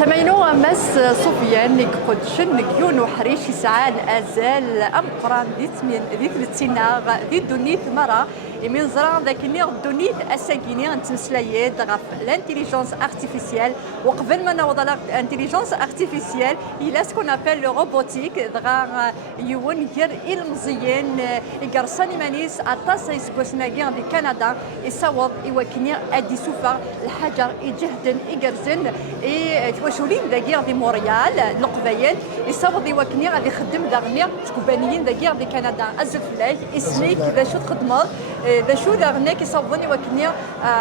ثمينو مس صوفيان نقدشن نقيون وحريش يسعان أزال أمقران ذي ثلاثينا ذي دونيت مرة من زران ذاك النير دونيت أساكيني نتمسلايات غاف لانتيليجونس ارتيفيسيال وقبل ما نوض لانتيليجونس ارتيفيسيال إلا سكون أبل روبوتيك دغا يون غير المزيان يقرصاني مانيس أطاس يسكوسناكي في كندا يصوض يوكني أدي سوفا الحجر يجهدن يقرزن تواشولين ذاكير في مونريال القبايل يصوض يوكني غادي يخدم داغني تكوبانيين ذاكير في كندا أزفلاك اسميك ذا شو تخدمض ذا شو داغني كيصوضني وكني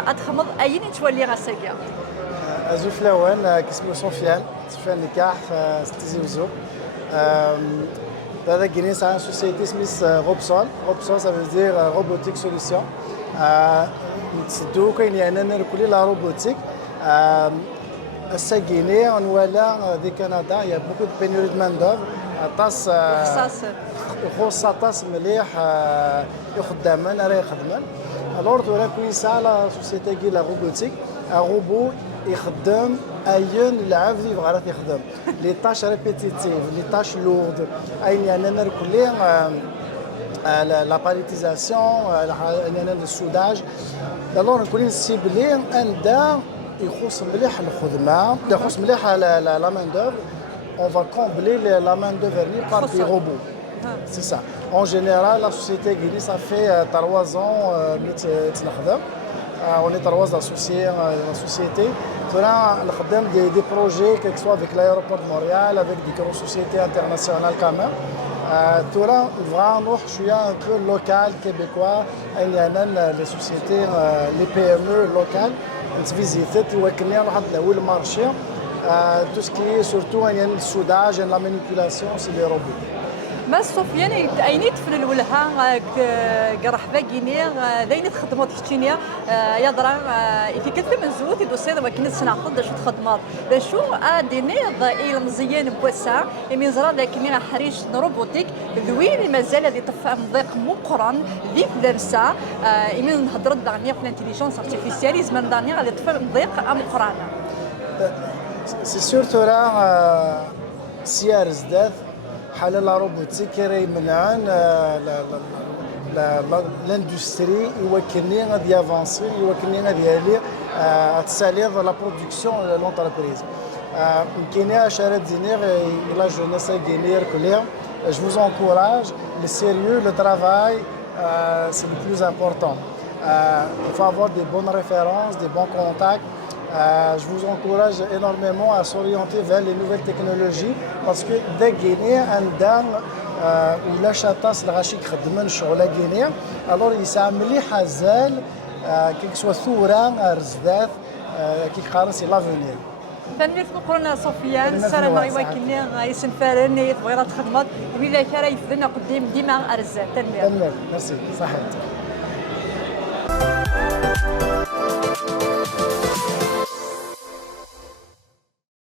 أتخمض أين تولي غاساكيا أزفلاوان كيسمو سفيان نكاح في ستيزي وزو هذا كيني سا سوسيتي سميس روبسول ça veut dire robotique solution نتسدو كاين يعني نركولي لا روبوتيك الساكيني ونوالا دي كندا يا بوكو دو بينوري دو مان دوف طاس خص طاس مليح يخدمن راه يخدمن الوغ تورا كويسا لا سوسيتي كي لا روبوتيك روبو يخدم اين العبد يبغى راه يخدم لي طاش ريبيتيتيف لي طاش لورد اين يعني نركولي la palettisation, le soudage. Alors, on ciblé un d'un, il faut مليح الخدمة، يخص مليح la main d'œuvre. On va combler la main d'œuvre par des robots. C'est ça. En général, la société Guinée, ça fait 3 ans on est 3 associés dans la société. On a des projets, que ce soit avec l'aéroport de Montréal, avec des grosses sociétés internationales quand même. ترى نروح شويه ان بو لوكال كيبيكوا يعني لي سوسيتي لي بي ام او لوكال نتفيزيتي توكلني واحد اول مارشي تو سكي سورتو يعني السوداج لا مانيبيولاسيون سي لي روبو ما صوفيان اينيت في الولها قرح باكيني داين تخدموا تحتينيا يضرا في كثر من زوت يدوسيد وكنت سنعطل شو تخدمات شو اديني ضئيل مزيان بوسع من زرا لكن حريش روبوتيك ذوين مازال هذه طفا مضيق مقرن ذيك درسا من نهضر دغنيا في الانتيليجونس ارتيفيسيال زمان دغنيا هذه طفا مضيق مقرن سي سور ترى سيار زداد حال لا روبوتيك راهي منعان لاندستري يوكلني غادي يافونسي يوكلني غادي يالي تسالي لا برودكسيون لونتربريز كاينه شارات دينير لا جونيس غينير كلها je vous encourage le sérieux le travail c'est le plus important il faut avoir des bonnes références des bons contacts. Je vous encourage énormément à s'orienter vers les nouvelles technologies parce que dès Guinée, un dan ou l'achat de rachik خدمن شغله Guinée, alors il s'améliore حزال كي سوا ثورة رزدات كي قارس l'avenir. تنمير تقولنا صوفيان السلام عليكم يسن فارني تبغي تخدمات ولا كرا يفدنا قدام ديما ارزات تنمير ميرسي صحيح